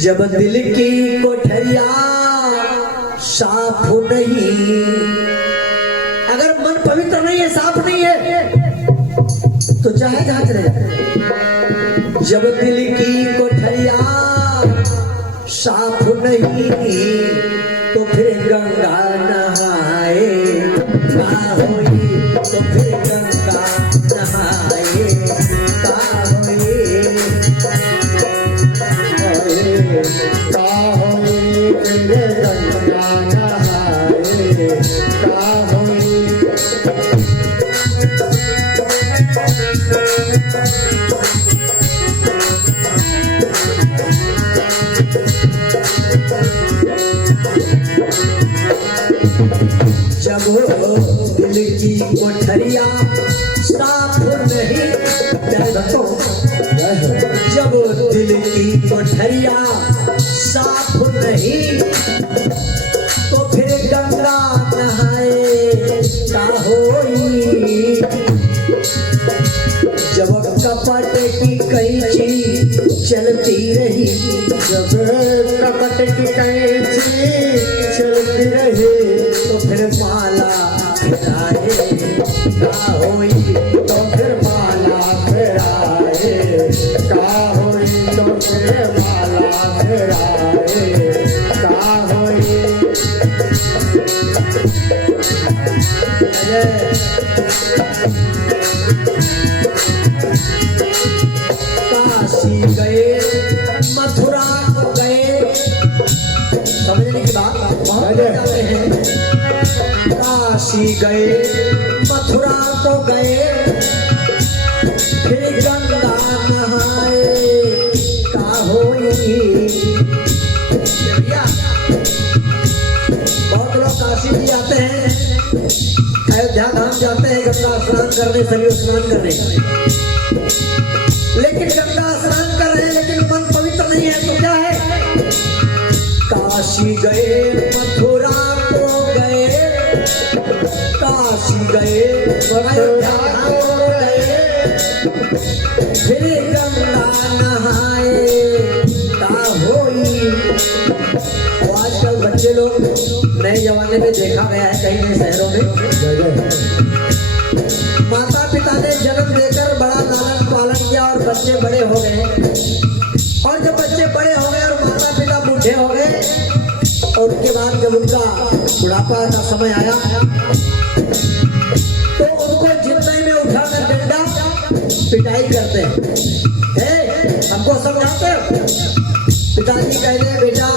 जब दिल की कोठरिया साफ नहीं, अगर मन पवित्र नहीं है, साफ नहीं है, तो चाहे जहां चले जाए। जब दिल की कोठरिया साफ नहीं, तो फिर गंगा नहाए का होई, तो फिर गंगा नहाए का होई, का होई फिर गंगा नहाए का होई। जब दिल की कोठरिया साफ नहीं, जब दिल की कोठरिया साफ नहीं, तो फिर गंगा नहाए का होई। जब कपट की कैंची चलती रही, जब कपट की कैंची चलती रही, तो फिर माला फिराए का होई, तो फिर माला फिराए का होई, तो फिर माला फिराए का होई। काशी गए, मथुरा को गए, समझने की बात बहुत जाते हैं। काशी गए, मथुरा को गए, फिर गंगा नहाए का होई। बहुत लोग काशी भी जाते हैं, अयोध्या धाम जाते हैं गंगा स्नान करने, सरयू स्नान करने, लेकिन गंगा स्नान कर रहे हैं लेकिन मन पवित्र नहीं है, तो क्या है? काशी गए, मथुरा को गए, काशी गए, अयोध्या को गए, फिर गंगा नहाए का होई। तो आजकल बच्चे लोग नए जमाने में देखा गया है कई नए शहरों में, माता पिता ने जन्म देकर बड़ा लालन पालन किया और बच्चे बड़े हो गए, और जब बच्चे बड़े हो गए और माता पिता बूढ़े हो गए, और उसके बाद जब उनका बुढ़ापा का समय आया, तो उनको जिंदगी में उठाकर डंडा पिटाई करते हैं। हमको समझाते हो? पिताजी कहते हैं बेटा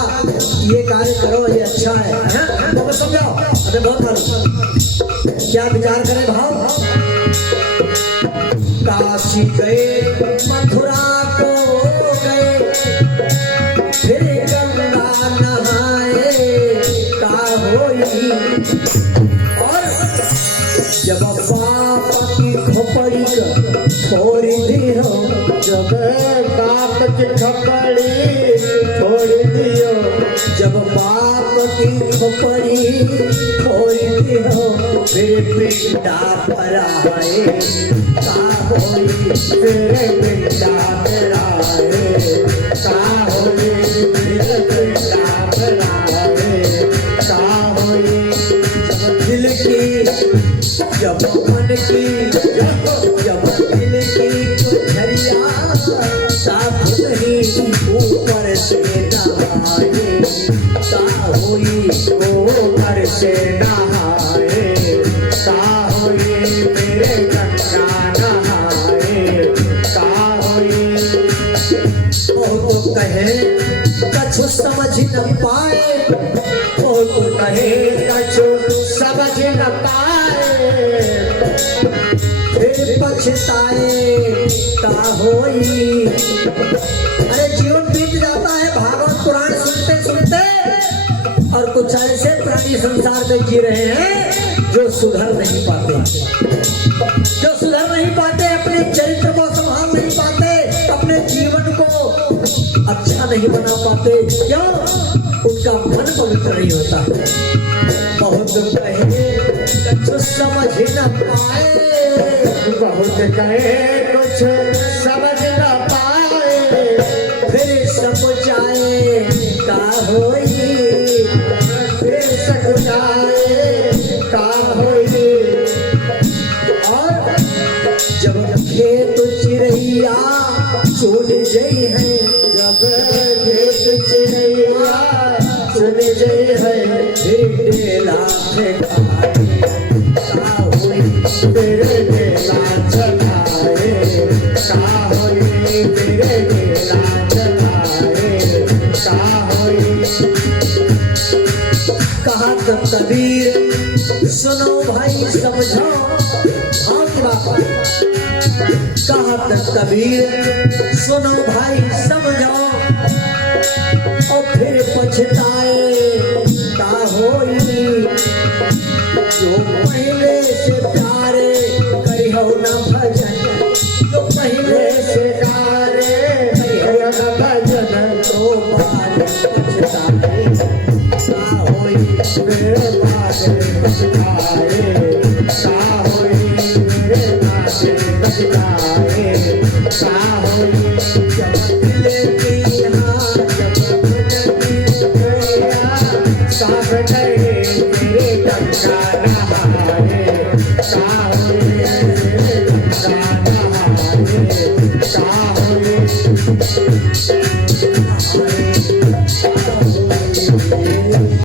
ये कार्य करो, ये अच्छा है, हमको समझाओ। अरे बहुत मालूम क्या विचार करें भाव। काशी गए, मथुरा को गए, फिर गंगा नहाए का होई। और जब बाप की खोपड़ी छोड़ दियो, जब बाप की खोपड़ी छोड़ दियो, जब बाप की खोपड़ी छोड़ दियो, फिर पिंडा पर आए का होई, फिर पिंडा पर आए का होई, फिर पिंडा पर आए का होई। दिल की जब मन की, जब दिल की कोठरिया साफ नहीं, ऊपर से नहाए का होई, ऊपर से नहाए का होई, मेरे गंगा नहाए का होई। और तो कहे कछु समझ न पाए, और तो कहे कछु समझ न पाए, फिर पछताए का होई। अरे जीवन बीत जाता है भागवत पुराण सुनते सुनते, और कुछ ऐसे प्राणी संसार में जी रहे हैं जो सुधर नहीं पाते, जो सुधर नहीं पाते, अपने चरित्र को संभाल नहीं पाते, अपने जीवन को अच्छा नहीं बना पाते। क्यों? उनका मन पवित्र नहीं होता। बहुत कहे कुछ समझ न पाए, बहुत कहे कुछ समझ न पाए, फिर सक जाए का होई, फिर सक जाए का होई। और जब खेत चिड़ैया चुन जई है, जब खेत चिड़ैया चुन जई है, फिर डेला ठेकाए का होई, तेरे डेला चलाए का होई, तेरे डेला चलाए का होई। कहा तो कबीर सुनो भाई समझो, हाँ की बात है। कहा तो कबीर सुनो भाई समझो, और फिर पछताए का होई, जो पहले से प्यारे करिहो न भजन, जो पहले से प्यारे करिहो न भजन, तो बाद पछताए का होई, मेरे बारे पछताए